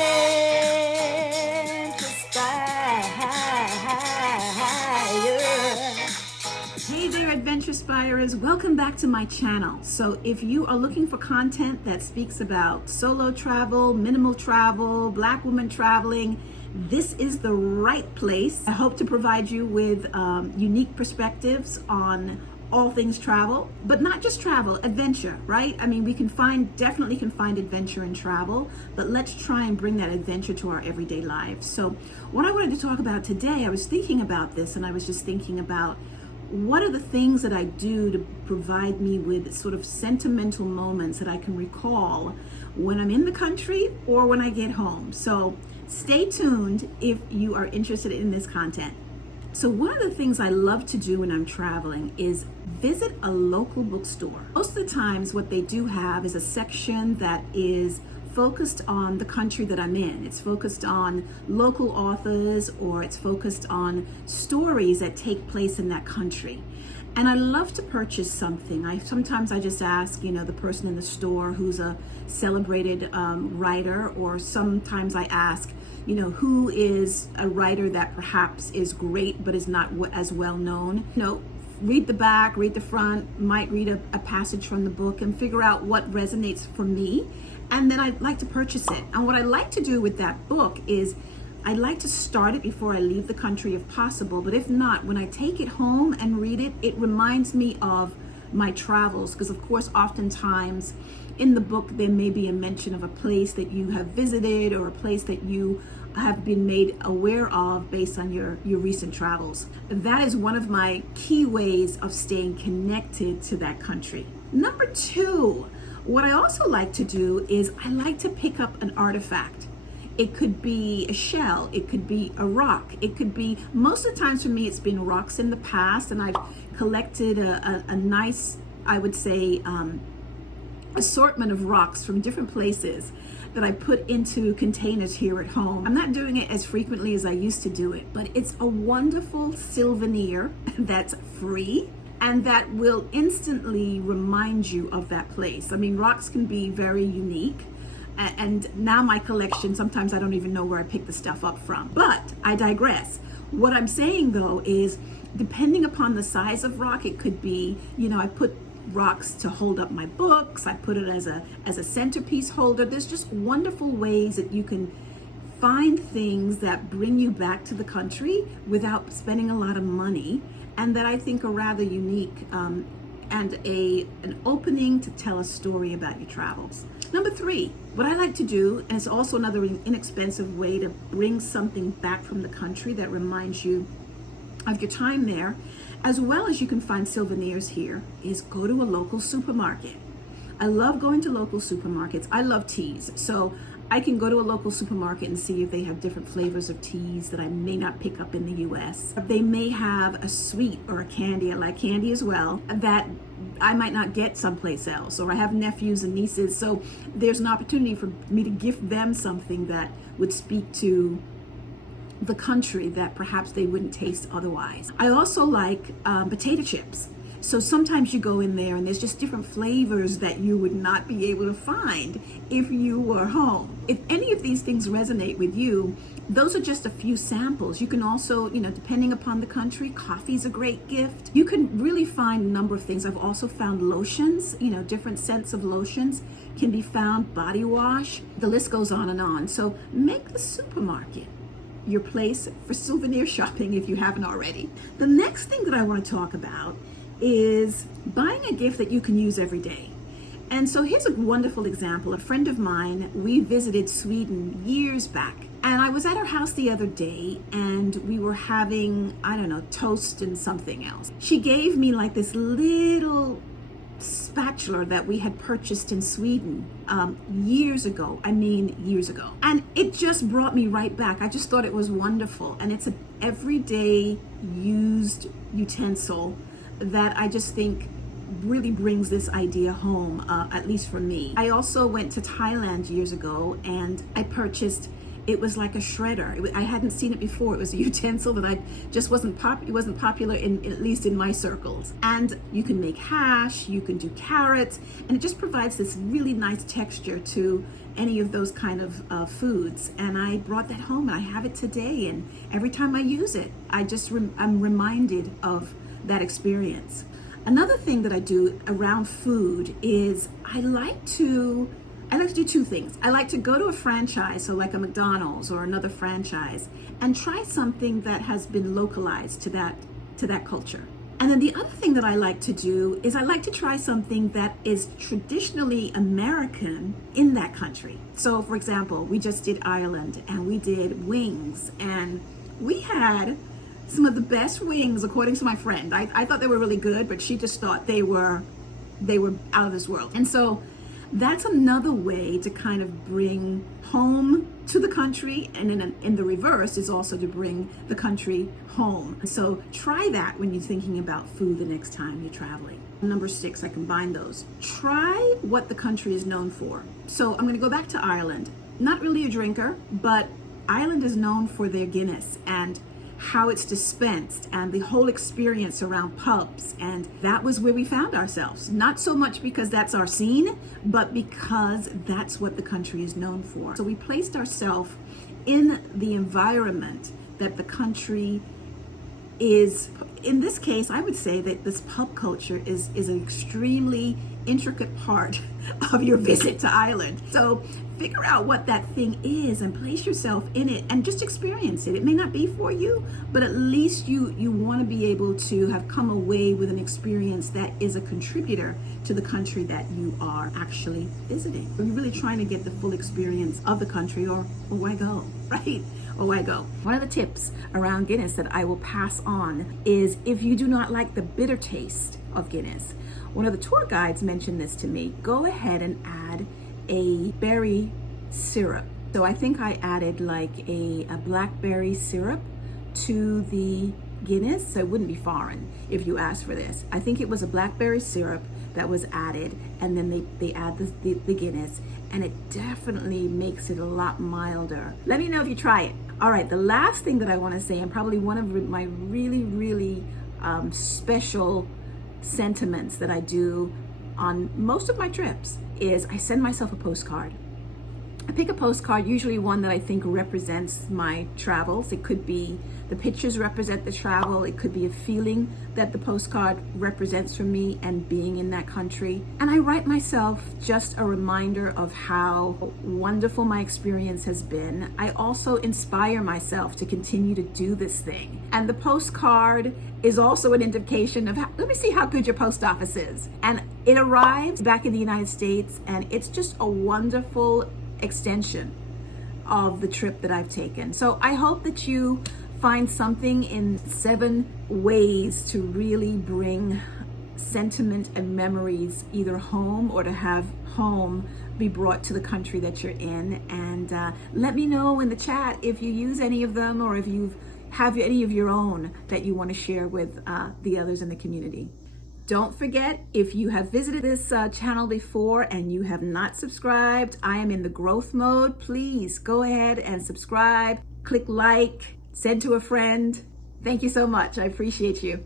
Hey there, Adventurespirers. Welcome back to my channel. So if you are looking for content that speaks about solo travel, minimal travel, Black women traveling, this is the right place. I hope to provide you with unique perspectives on all things travel, but not just travel, adventure, right? I mean, definitely can find adventure in travel, but let's try and bring that adventure to our everyday lives. So what I wanted to talk about today, I was thinking about this, and I was just thinking about what are the things that I do to provide me with sort of sentimental moments that I can recall when I'm in the country or when I get home. So stay tuned if you are interested in this content. So one of the things I love to do when I'm traveling is visit a local bookstore. Most of the times what they do have is a section that is focused on the country that I'm in. It's focused on local authors, or it's focused on stories that take place in that country. And I love to purchase something. Sometimes I just ask, the person in the store who's a celebrated writer, or sometimes I ask, who is a writer that perhaps is great but is not as well known. Read the back, read the front, might read a passage from the book and figure out what resonates for me. And then I'd like to purchase it. And what I like to do with that book is I like to start it before I leave the country if possible. But if not, when I take it home and read it, it reminds me of my travels. Because of course, oftentimes in the book, there may be a mention of a place that you have visited or a place that you have been made aware of based on your recent travels. That is one of my key ways of staying connected to that country. Number two, what I also like to do is I like to pick up an artifact. It could be a shell, it could be a rock, it could be, most of the times for me, it's been rocks in the past, and I've collected a nice, I would say, assortment of rocks from different places that I put into containers here at home. I'm not doing it as frequently as I used to do it, but it's a wonderful souvenir that's free and that will instantly remind you of that place. I mean, rocks can be very unique. And now my collection, sometimes I don't even know where I pick the stuff up from. But I digress. What I'm saying though is, depending upon the size of rock, it could be, I put rocks to hold up my books. I put it as a centerpiece holder. There's just wonderful ways that you can find things that bring you back to the country without spending a lot of money, and that I think are rather unique and an opening to tell a story about your travels. Number three, what I like to do, and it's also another inexpensive way to bring something back from the country that reminds you of your time there, as well as you can find souvenirs here, is go to a local supermarket. I love going to local supermarkets. I love teas, so I can go to a local supermarket and see if they have different flavors of teas that I may not pick up in the US. They may have a sweet or a candy, I like candy as well, that I might not get someplace else. Or I have nephews and nieces, so there's an opportunity for me to gift them something that would speak to the country that perhaps they wouldn't taste otherwise. I also like potato chips. So sometimes you go in there and there's just different flavors that you would not be able to find if you were home. If any of these things resonate with you, those are just a few samples. You can also, depending upon the country, coffee's a great gift. You can really find a number of things. I've also found lotions, different scents of lotions can be found, body wash, the list goes on and on. So make the supermarket your place for souvenir shopping if you haven't already. The next thing that I want to talk about is buying a gift that you can use every day. And so here's a wonderful example. A friend of mine, we visited Sweden years back, and I was at her house the other day and we were having, toast and something else. She gave me like this little spatula that we had purchased in Sweden years ago. And it just brought me right back. I just thought it was wonderful. And it's an everyday used utensil that I just think really brings this idea home, at least for me. I also went to Thailand years ago and I purchased It was like a shredder. I hadn't seen it before. It was a utensil that I just wasn't popular in, at least in my circles. And you can make hash, you can do carrots, and it just provides this really nice texture to any of those kind of foods. And I brought that home and I have it today, and every time I use it, I'm reminded of that experience. Another thing that I do around food is I like to do two things. I like to go to a franchise, so like a McDonald's or another franchise, and try something that has been localized to that culture. And then the other thing that I like to do is I like to try something that is traditionally American in that country. So for example, we just did Ireland and we did wings, and we had some of the best wings according to my friend. I thought they were really good, but she just thought they were out of this world. And so that's another way to kind of bring home to the country, and in the reverse is also to bring the country home. So try that when you're thinking about food the next time you're traveling. Number 6, I combine those. Try what the country is known for. So I'm going to go back to Ireland. Not really a drinker, but Ireland is known for their Guinness and how it's dispensed and the whole experience around pubs. And that was where we found ourselves. Not so much because that's our scene, but because that's what the country is known for. So we placed ourselves in the environment that the country is. In this case, I would say that this pub culture is an extremely intricate part of your visit to Ireland. So figure out what that thing is and place yourself in it and just experience it. It may not be for you, but at least you want to be able to have come away with an experience that is a contributor to the country that you are actually visiting. Are you really trying to get the full experience of the country, or why go, right? Or why go? One of the tips around Guinness that I will pass on is if you do not like the bitter taste of Guinness, one of the tour guides mentioned this to me, go ahead and add a berry syrup. So I think I added like a blackberry syrup to the Guinness, so it wouldn't be foreign if you asked for this. I think it was a blackberry syrup that was added, and then they add the Guinness, and it definitely makes it a lot milder. Let me know if you try it. All right, the last thing that I want to say, and probably one of my really special sentiments that I do on most of my trips, is I send myself a postcard. I pick a postcard, usually one that I think represents my travels. It could be the pictures represent the travel. It could be a feeling that the postcard represents for me and being in that country. And I write myself just a reminder of how wonderful my experience has been. I also inspire myself to continue to do this thing. And the postcard is also an indication of let me see how good your post office is. And it arrives back in the United States, and it's just a wonderful extension of the trip that I've taken. So I hope that you find something in 7 ways to really bring sentiment and memories either home, or to have home be brought to the country that you're in. And let me know in the chat if you use any of them, or if you have any of your own that you want to share with the others in the community. Don't forget, if you have visited this channel before and you have not subscribed, I am in the growth mode. Please go ahead and subscribe, click like, send to a friend. Thank you so much. I appreciate you.